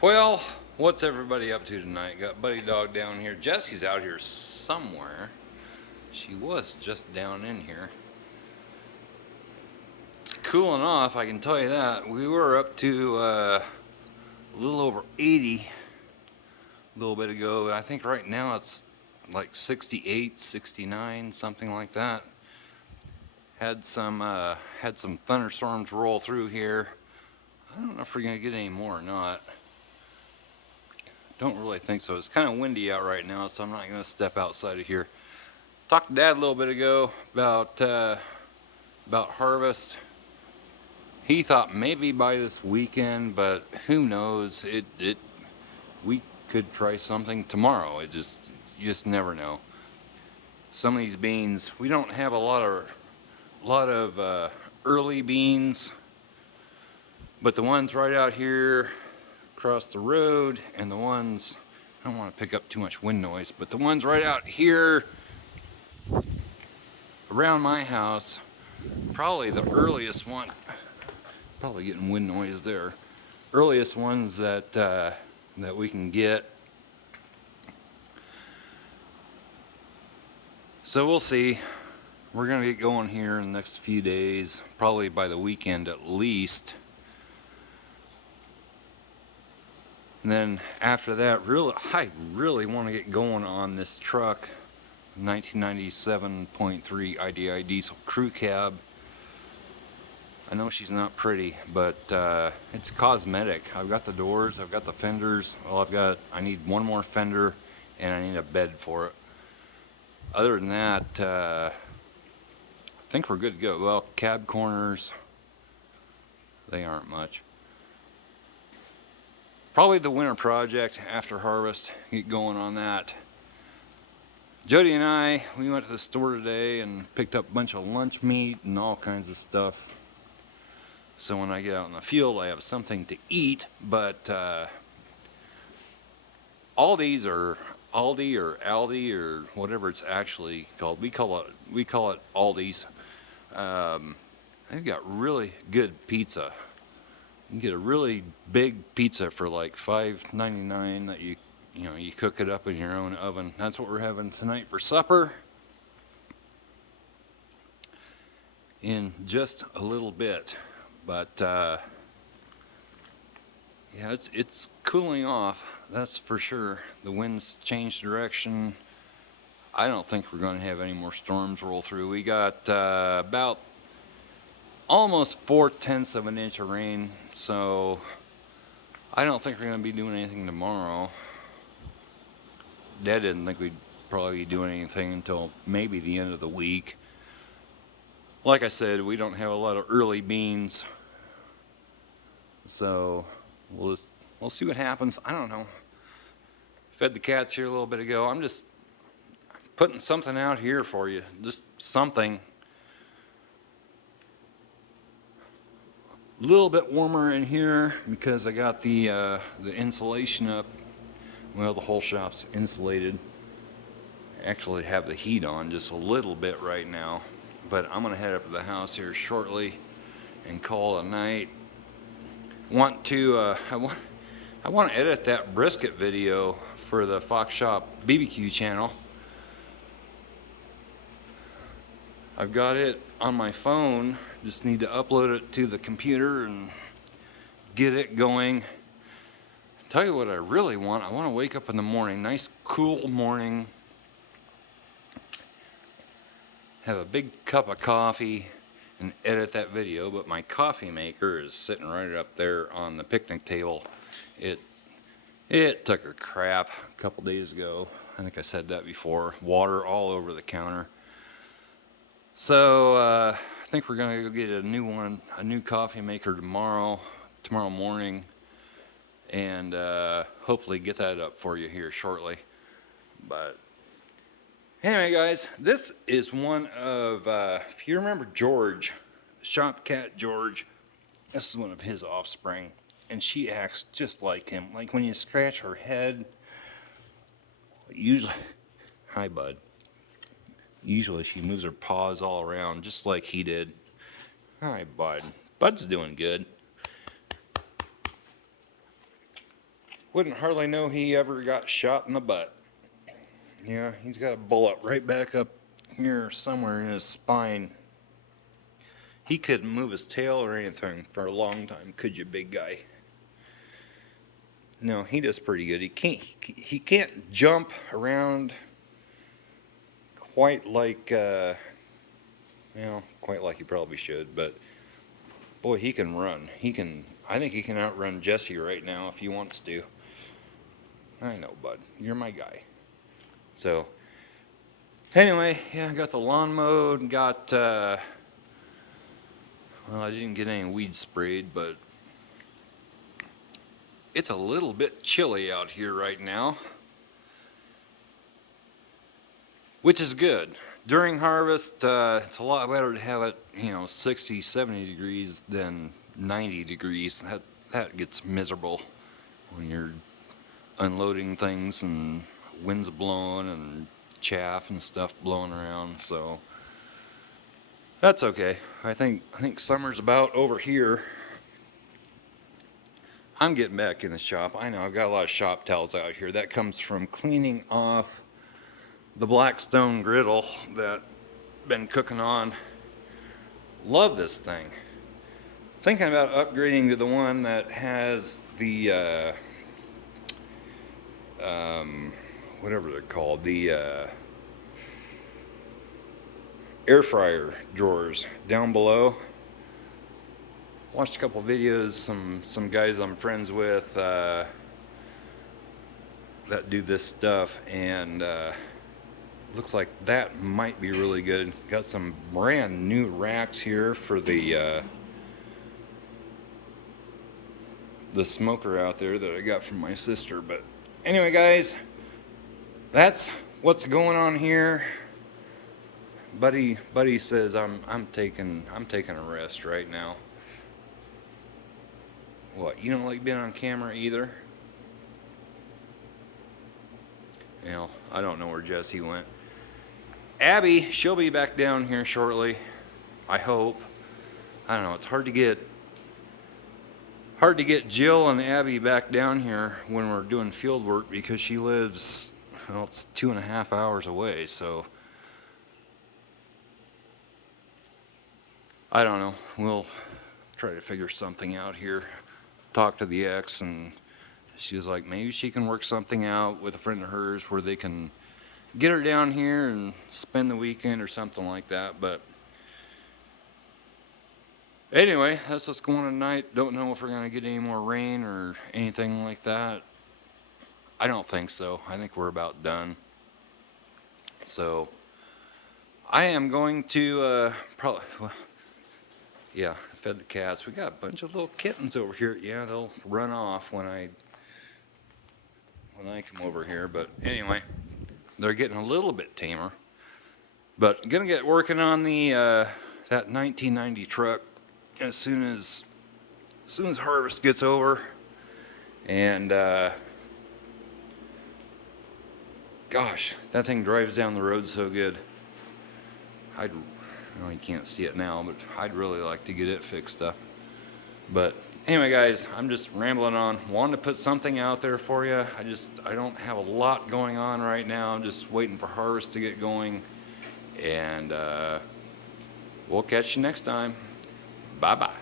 Well, what's everybody up to tonight? Got Buddy Dog down here. Jessie's out here somewhere. She was just down in here. It's cooling off, I can tell you that. We were up to a little over 80 a little bit ago. I think right now it's like 68, 69, something like that. Had some thunderstorms roll through here. I don't know if we're gonna get any more or not. Don't really think so. It's kind of windy out right now, so I'm not gonna step outside of here. Talked to Dad a little bit ago about harvest. He thought maybe by this weekend, but who knows? We could try something tomorrow. You just never know. Some of these beans, we don't have a lot of early beans, but the ones right out here across the road, and the ones, I don't want to pick up too much wind noise, but the ones right out here around my house, probably the earliest one, probably getting wind noise there, earliest ones that we can get. So we'll see. We're gonna get going here in the next few days, probably by the weekend at least. And then after that, I really want to get going on this truck, 1997.3 IDI diesel crew cab. I know she's not pretty, but it's cosmetic. I've got the doors, I've got the fenders. I need one more fender, and I need a bed for it. Other than that, I think we're good to go. Well, cab corners, they aren't much. Probably the winter project after harvest, get going on that. Jody and we went to the store today and picked up a bunch of lunch meat and all kinds of stuff. So when I get out in the field, I have something to eat. But Aldi or Aldi or whatever it's actually called, we call it Aldi's. They've got really good pizza. You can get a really big pizza for like $5.99 that you cook it up in your own oven. That's what we're having tonight for supper. In just a little bit, but yeah, it's cooling off. That's for sure. The wind's changed direction. I don't think we're going to have any more storms roll through. We got about almost 4/10 of an inch of rain, so I don't think we're going to be doing anything tomorrow. Dad didn't think we'd probably be doing anything until maybe the end of the week. Like I said, we don't have a lot of early beans, so we'll see what happens. I don't know. Fed the cats here a little bit ago. I'm just putting something out here for you, just something. A little bit warmer in here because I got the insulation up. Well, the whole shop's insulated. I actually have the heat on just a little bit right now, but I'm gonna head up to the house here shortly and call it a night. I want to edit that brisket video for the Fox Shop BBQ channel. I've got it on my phone, just need to upload it to the computer and get it going. Tell you what I really want. I want to wake up in the morning, nice cool morning, have a big cup of coffee and edit that video, but my coffee maker is sitting right up there on the picnic table. It took a crap a couple days ago. I think I said that before. Water all over the counter. So I think we're gonna go get a new coffee maker tomorrow morning, and hopefully get that up for you here shortly. But anyway, guys, this is one of, if you remember George, shop cat George, this is one of his offspring, and she acts just like him. Like when you scratch her head, usually, hi bud, usually she moves her paws all around just like he did. Hi bud, bud's doing good. Wouldn't hardly know he ever got shot in the butt. Yeah, he's got a bullet right back up here somewhere in his spine. He couldn't move his tail or anything for a long time, could you, big guy? No, he does pretty good. He can't jump around quite like quite like he probably should, but boy, he can run. I think he can outrun Jesse right now if he wants to. I know, bud. You're my guy. So anyway, yeah, I got the lawn mowed, got well, I didn't get any weeds sprayed, but it's a little bit chilly out here right now, which is good. During harvest, it's a lot better to have it, 60, 70 degrees than 90 degrees. That gets miserable when you're unloading things and winds blowing and chaff and stuff blowing around. So that's okay. I think summer's about over here. I'm getting back in the shop. I know I've got a lot of shop towels out here. That comes from cleaning off the Blackstone griddle that been cooking on. Love this thing. Thinking about upgrading to the one that has the whatever they're called, the air fryer drawers down below. Watched a couple videos, some guys I'm friends with that do this stuff, and looks like that might be really good. Got some brand new racks here for the smoker out there that I got from my sister. But anyway, guys, that's what's going on here. Buddy says I'm taking a rest right now. What, you don't like being on camera either? I don't know where Jesse went. Abby, she'll be back down here shortly, I hope. I don't know, it's hard to get Jill and Abby back down here when we're doing field work because she lives, well, it's 2.5 hours away, so I don't know. We'll try to figure something out here. Talk to the ex, and she was like, maybe she can work something out with a friend of hers where they can get her down here and spend the weekend or something like that. But anyway, that's what's going on tonight. Don't know if we're going to get any more rain or anything like that. I don't think so. I think we're about done. So I am going to probably, well, yeah, I fed the cats. We got a bunch of little kittens over here. Yeah, they'll run off when I come over here. But anyway, they're getting a little bit tamer. But gonna get working on the that 1990 truck as soon as harvest gets over. And gosh, that thing drives down the road so good. Well, you can't see it now, but I'd really like to get it fixed up. But anyway, guys, I'm just rambling on. Wanted to put something out there for you. I don't have a lot going on right now. I'm just waiting for harvest to get going. And we'll catch you next time. Bye-bye.